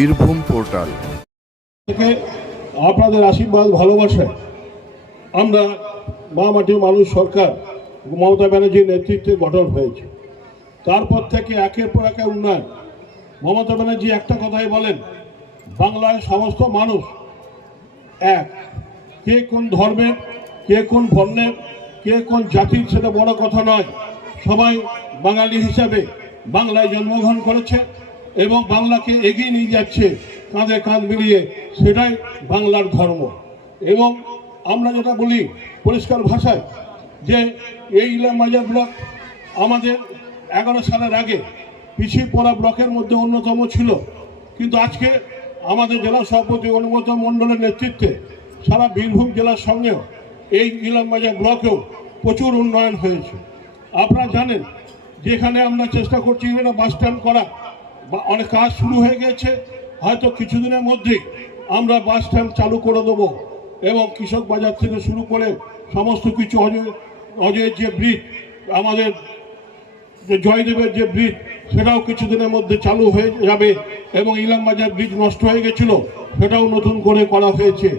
Birbhum portal. থেকে আপনাদের আশীর্বাদ ভালোবাসায় আমরা মা মাটির মানুষ সরকার, মমতা ব্যানার্জির নেতৃত্বে গঠন হয়েছে। তারপর থেকে একের পর একে উন্নয়ন। মমতা ব্যানার্জি একটা কথাই বলেন বাংলায় সমস্ত মানুষ এক। কে কোন ধর্মের, কে কোন বর্ণের, কে কোন জাতির সেটা বড় কথা নয়। সবাই বাঙালি হিসাবে বাংলায় জন্মগ্রহণ করেছে। এবং বাংলাকে এগিয়ে নিয়ে যাচ্ছে কাঁধে কাঁধ মিলিয়ে, সেটাই বাংলার ধর্ম। এবং আমরা যেটা বলি পরিষ্কার ভাষায় যে এই ইলাম বাজার ব্লক আমাদের এগারো সালের আগে পিছিয়ে পড়া ব্লকের মধ্যে অন্যতম ছিল। কিন্তু আজকে আমাদের জেলা সভাপতি অনুমত মণ্ডলের নেতৃত্বে সারা বীরভূম জেলার সঙ্গেও এই ইলামবাজার ব্লকেও প্রচুর উন্নয়ন হয়েছে। আপনারা জানেন, যেখানে আমরা চেষ্টা করছি এটা বাস স্ট্যান্ড করা অনেক কাজ শুরু হয়ে গেছে, হয়তো কিছুদিনের মধ্যেই আমরা বাস স্ট্যান্ড চালু করে দেবো এবং কৃষক বাজার থেকে শুরু করে সমস্ত কিছু অজয়, অজয়ের যে ব্রিজ, আমাদের জয়দেবের যে ব্রিজ, সেটাও কিছুদিনের মধ্যে চালু হয়ে যাবে এবং ইলামবাজার ব্রিজ নষ্ট হয়ে গেছিল, সেটাও নতুন করে করা হয়েছে।